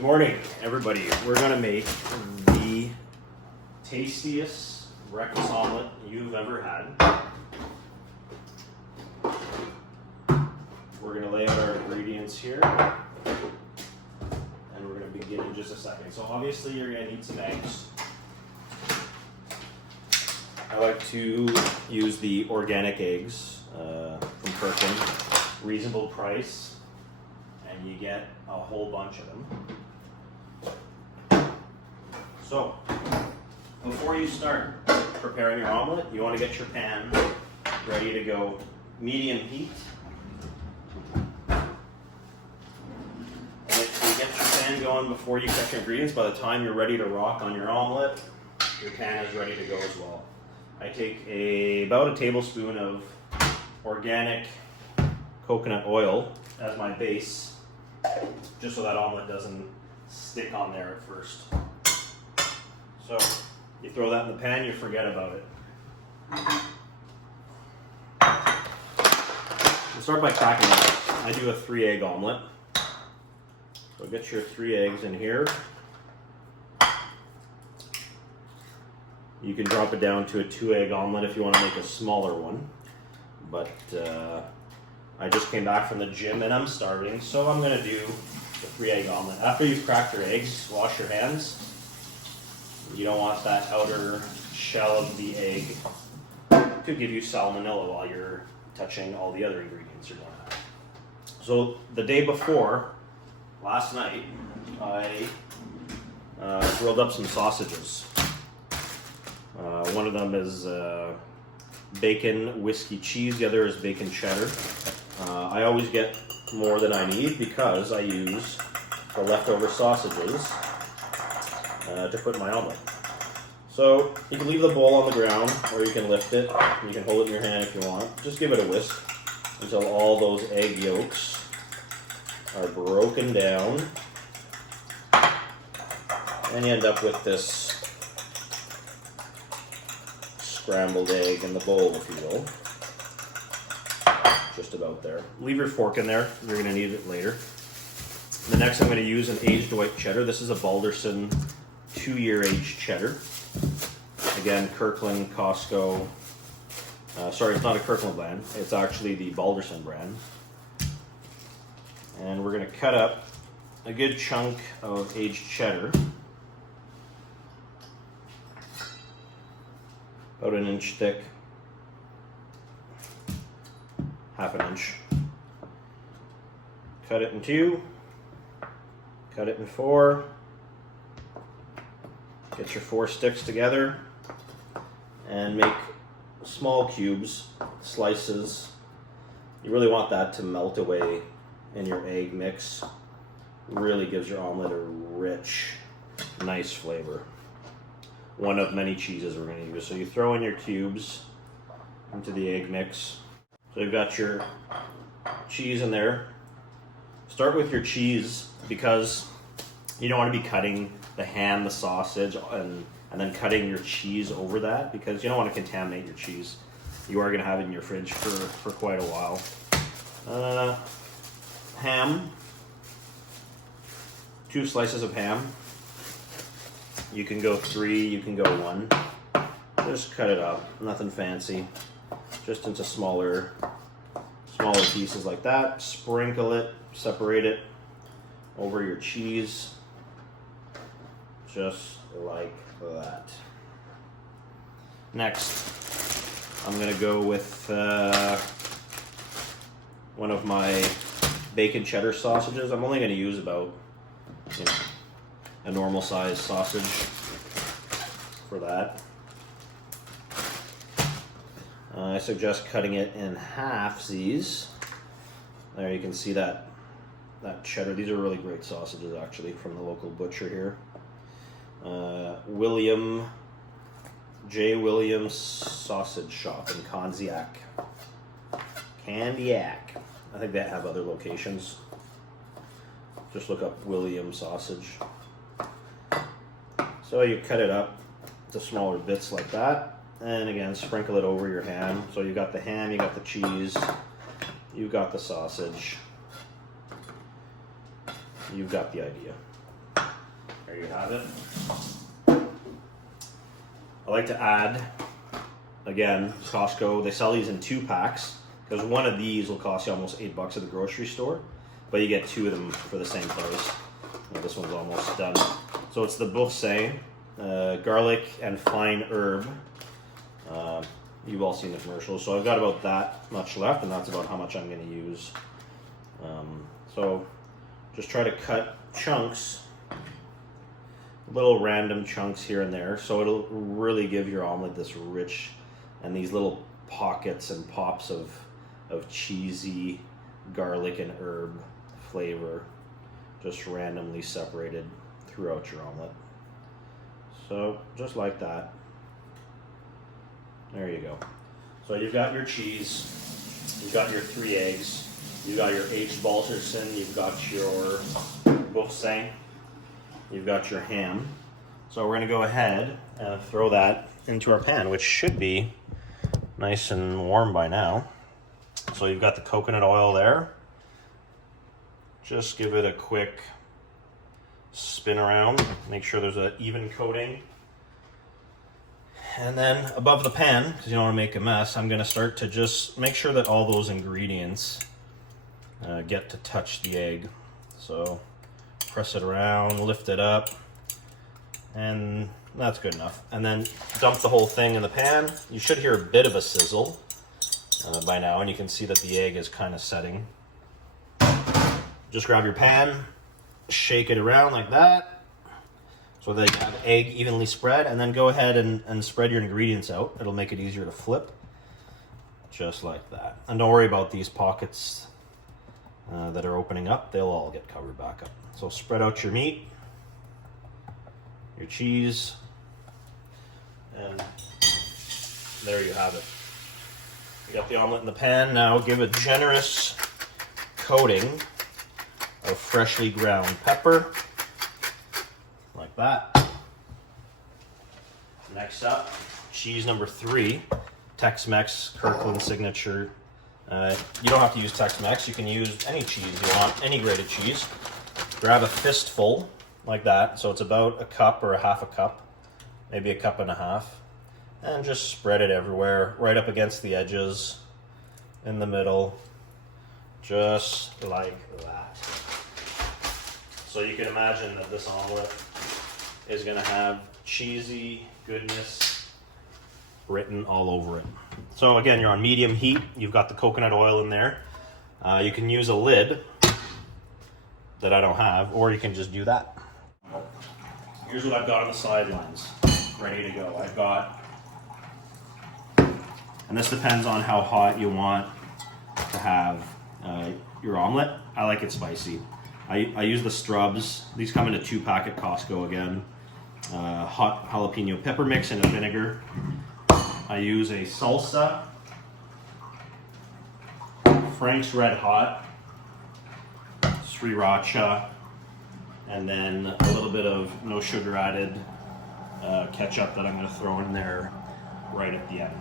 Good morning, everybody. We're gonna make the tastiest breakfast omelet you've ever had. We're gonna lay out our ingredients here, and we're gonna begin in just a second. So obviously you're gonna need some eggs. I like to use the organic eggs from Kirkland, reasonable price, and you get a whole bunch of them. So, before you start preparing your omelet, you want to get your pan ready to go, medium heat. And if you get your pan going before you cut your ingredients, by the time you're ready to rock on your omelet, your pan is ready to go as well. I take about a tablespoon of organic coconut oil as my base, just so that omelet doesn't stick on there at first. So you throw that in the pan, you forget about it. We'll start by cracking it. I do a 3-egg omelet. So get your 3 eggs in here. You can drop it down to a 2-egg omelet if you want to make a smaller one. But I just came back from the gym and I'm starving, so I'm going to do the 3-egg omelet. After you've cracked your eggs, wash your hands. You don't want that outer shell of the egg to give you salmonella while you're touching all the other ingredients you're going to have. So the day before, last night, I grilled up some sausages. One of them is bacon whiskey cheese, the other is bacon cheddar. I always get more than I need because I use the leftover sausages to put in my omelet. So you can leave the bowl on the ground or you can lift it. You can hold it in your hand if you want. Just give it a whisk until all those egg yolks are broken down. And you end up with this scrambled egg in the bowl, if you will. Just about there. Leave your fork in there. You're going to need it later. The next I'm going to use an aged white cheddar. This is a Boursin 2-year aged cheddar. Again, Kirkland, Costco. Sorry, it's not a Kirkland brand. It's actually the Boursin brand. And we're going to cut up a good chunk of aged cheddar. About 1 inch thick. Half an inch. Cut it in 2. Cut it in 4. Get your 4 sticks together and make small cubes, slices. You really want that to melt away in your egg mix. Really gives your omelet a rich, nice flavor. One of many cheeses we're going to use. So you throw in your cubes into the egg mix. So you've got your cheese in there. Start with your cheese because you don't want to be cutting the ham, the sausage, and then cutting your cheese over that because you don't want to contaminate your cheese. You are going to have it in your fridge for quite a while. Ham. 2 slices of ham. You can go 3, you can go 1. Just cut it up, nothing fancy. Just into smaller pieces like that. Sprinkle it, separate it over your cheese. Just like that. Next, I'm gonna go with one of my bacon cheddar sausages. I'm only gonna use about, a normal size sausage for that. I suggest cutting it in halfsies. There you can see that cheddar. These are really great sausages actually from the local butcher here. J. Williams Sausage Shop in Candiac. I think they have other locations. Just look up Williams Sausage. So you cut it up to smaller bits like that. And again, sprinkle it over your ham. So you got the ham, you got the cheese, you've got the sausage. You've got the idea. There you have it. I like to add, again, Costco, they sell these in 2 packs, because one of these will cost you almost $8 at the grocery store, but you get 2 of them for the same price. This one's almost done. So it's the Boursin, garlic and fine herb. You've all seen the commercials. So I've got about that much left, and that's about how much I'm going to use. So just try to cut chunks, little random chunks here and there, so it'll really give your omelet this rich, and these little pockets and pops of cheesy garlic and herb flavor, just randomly separated throughout your omelet. So just like that. There you go. So you've got your cheese, you've got your 3 eggs, you've got your Boursin, you've got your Boursin, you've got your ham. So we're going to go ahead and throw that into our pan, which should be nice and warm by now. So you've got the coconut oil there. Just give it a quick spin around, make sure there's an even coating. And then above the pan, because you don't want to make a mess, I'm going to start to just make sure that all those ingredients get to touch the egg. So press it around, lift it up, and that's good enough. And then dump the whole thing in the pan. You should hear a bit of a sizzle by now, and you can see that the egg is kind of setting. Just grab your pan, shake it around like that, so that you have egg evenly spread, and then go ahead and spread your ingredients out. It'll make it easier to flip, just like that. And don't worry about these pockets that are opening up. They'll all get covered back up. So spread out your meat, your cheese, and there you have it. You got the omelet in the pan. Now give a generous coating of freshly ground pepper, like that. Next up, cheese number 3, Tex-Mex Kirkland signature. You don't have to use Tex-Mex, you can use any cheese you want, any grated cheese. Grab a fistful, like that, so it's about a cup or a half a cup, maybe a cup and a half, and just spread it everywhere, right up against the edges, in the middle, just like that. So you can imagine that this omelet is going to have cheesy goodness written all over it. So again, you're on medium heat. You've got the coconut oil in there. You can use a lid that I don't have, or you can just do that. Here's what I've got on the sidelines, ready to go. I've got, and this depends on how hot you want to have your omelet. I like it spicy. I use the Strubs. These come in a 2-pack at Costco again. Hot jalapeno pepper mix and a vinegar. I use a salsa, Frank's Red Hot, sriracha, and then a little bit of no sugar added ketchup that I'm going to throw in there right at the end.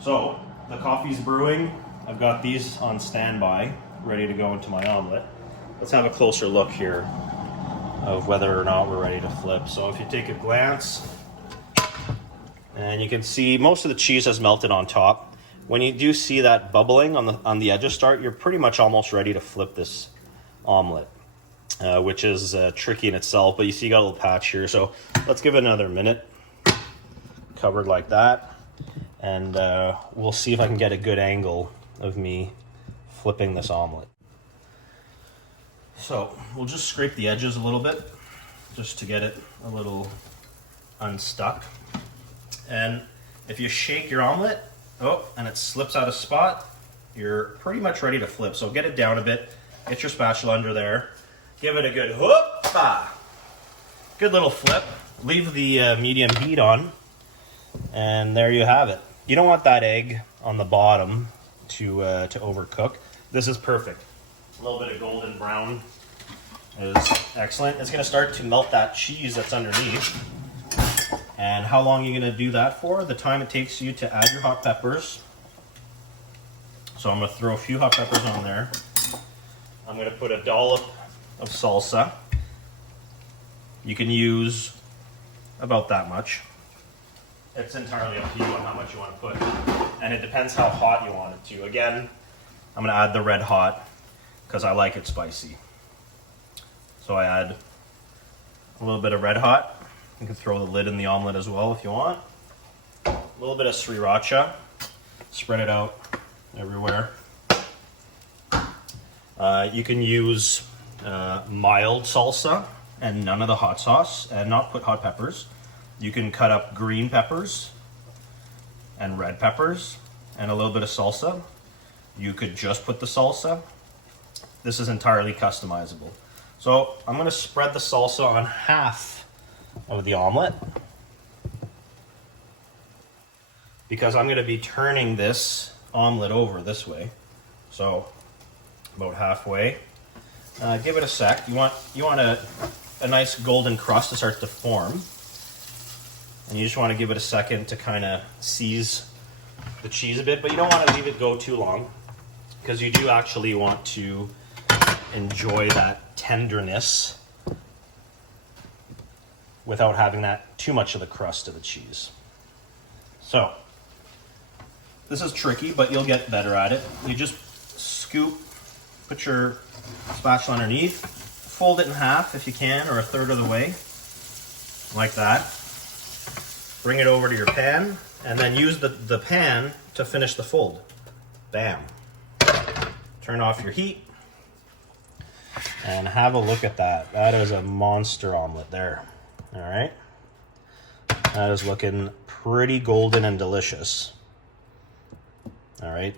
So the coffee's brewing. I've got these on standby, ready to go into my omelet. Let's have a closer look here of whether or not we're ready to flip. So if you take a glance, and you can see most of the cheese has melted on top. When you do see that bubbling on the edges start, you're pretty much almost ready to flip this omelet, which is tricky in itself, but you see you got a little patch here. So let's give it another minute, covered like that, and we'll see if I can get a good angle of me flipping this omelet. So we'll just scrape the edges a little bit just to get it a little unstuck. And if you shake your omelet, and it slips out of spot, you're pretty much ready to flip. So get it down a bit, get your spatula under there, give it a good whoop-ah. Good little flip. Leave the medium heat on, and there you have it. You don't want that egg on the bottom to overcook. This is perfect. A little bit of golden brown is excellent. It's going to start to melt that cheese that's underneath. And how long are you going to do that for? The time it takes you to add your hot peppers. So I'm going to throw a few hot peppers on there. I'm going to put a dollop of salsa. You can use about that much. It's entirely up to you on how much you want to put. And it depends how hot you want it to. Again, I'm gonna add the red hot because I like it spicy. So I add a little bit of red hot. You can throw the lid in the omelet as well if you want. A little bit of sriracha. Spread it out everywhere. You can use mild salsa and none of the hot sauce and not put hot peppers. You can cut up green peppers and red peppers and a little bit of salsa. You could just put the salsa. This is entirely customizable. So I'm gonna spread the salsa on half of the omelet because I'm gonna be turning this omelet over this way. So about halfway. Give it a sec. You want a nice golden crust to start to form. And you just want to give it a second to kind of seize the cheese a bit, but you don't want to leave it go too long because you do actually want to enjoy that tenderness without having that too much of the crust of the cheese. So this is tricky, but you'll get better at it. You just scoop, put your spatula underneath, fold it in half if you can, or a third of the way, like that. Bring it over to your pan, and then use the pan to finish the fold. Bam. Turn off your heat, and have a look at that. That is a monster omelet there. All right. That is looking pretty golden and delicious. All right.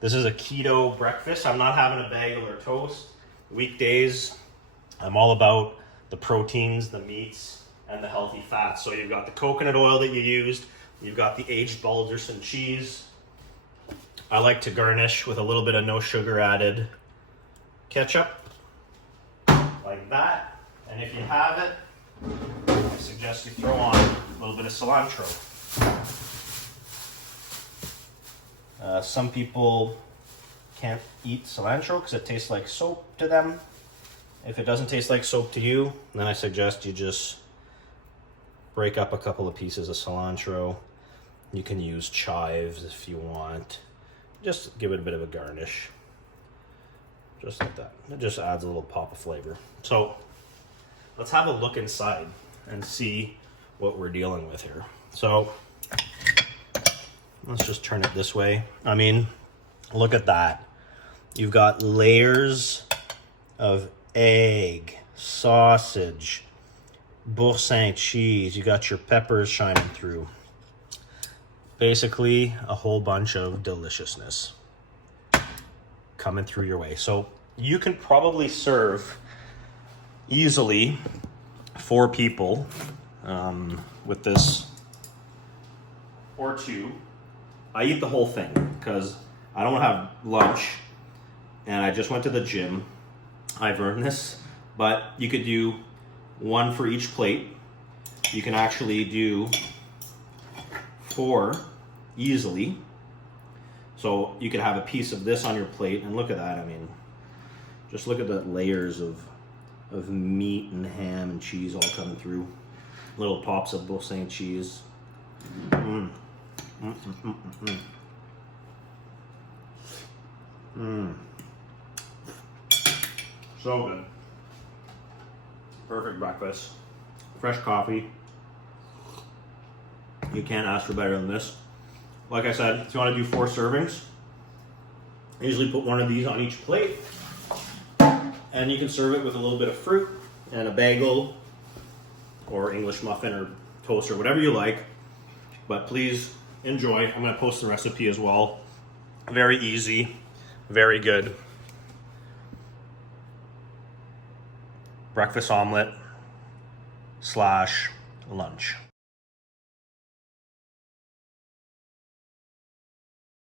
This is a keto breakfast. I'm not having a bagel or toast. Weekdays, I'm all about the proteins, the meats, and the healthy fats. So you've got the coconut oil that you used, you've got the aged Boursin cheese. I like to garnish with a little bit of no sugar added ketchup, like that. And if you have it, I suggest you throw on a little bit of cilantro. Some people can't eat cilantro because it tastes like soap to them. If it doesn't taste like soap to you, then I suggest you just break up a couple of pieces of cilantro. You can use chives if you want. Just give it a bit of a garnish. Just like that. It just adds a little pop of flavor. So let's have a look inside and see what we're dealing with here. So let's just turn it this way. I mean, look at that. You've got layers of egg, sausage, Boursin cheese. You got your peppers shining through. Basically, a whole bunch of deliciousness coming through your way. So you can probably serve easily 4 people with this, or 2. I eat the whole thing because I don't have lunch and I just went to the gym. I've earned this, but you could do 1 for each plate. You can actually do 4 easily. So you could have a piece of this on your plate, and look at that. I mean, just look at the layers of meat and ham and cheese all coming through. Little pops of Boursin cheese. Mm. Mm, mm, mm, mm, mm. Mm. So good. Perfect breakfast. Fresh coffee. You can't ask for better than this. Like I said, if you want to do 4 servings, I usually put 1 of these on each plate. And you can serve it with a little bit of fruit and a bagel or English muffin or toast or whatever you like. But please enjoy. I'm going to post the recipe as well. Very easy, very good. Breakfast omelet / lunch.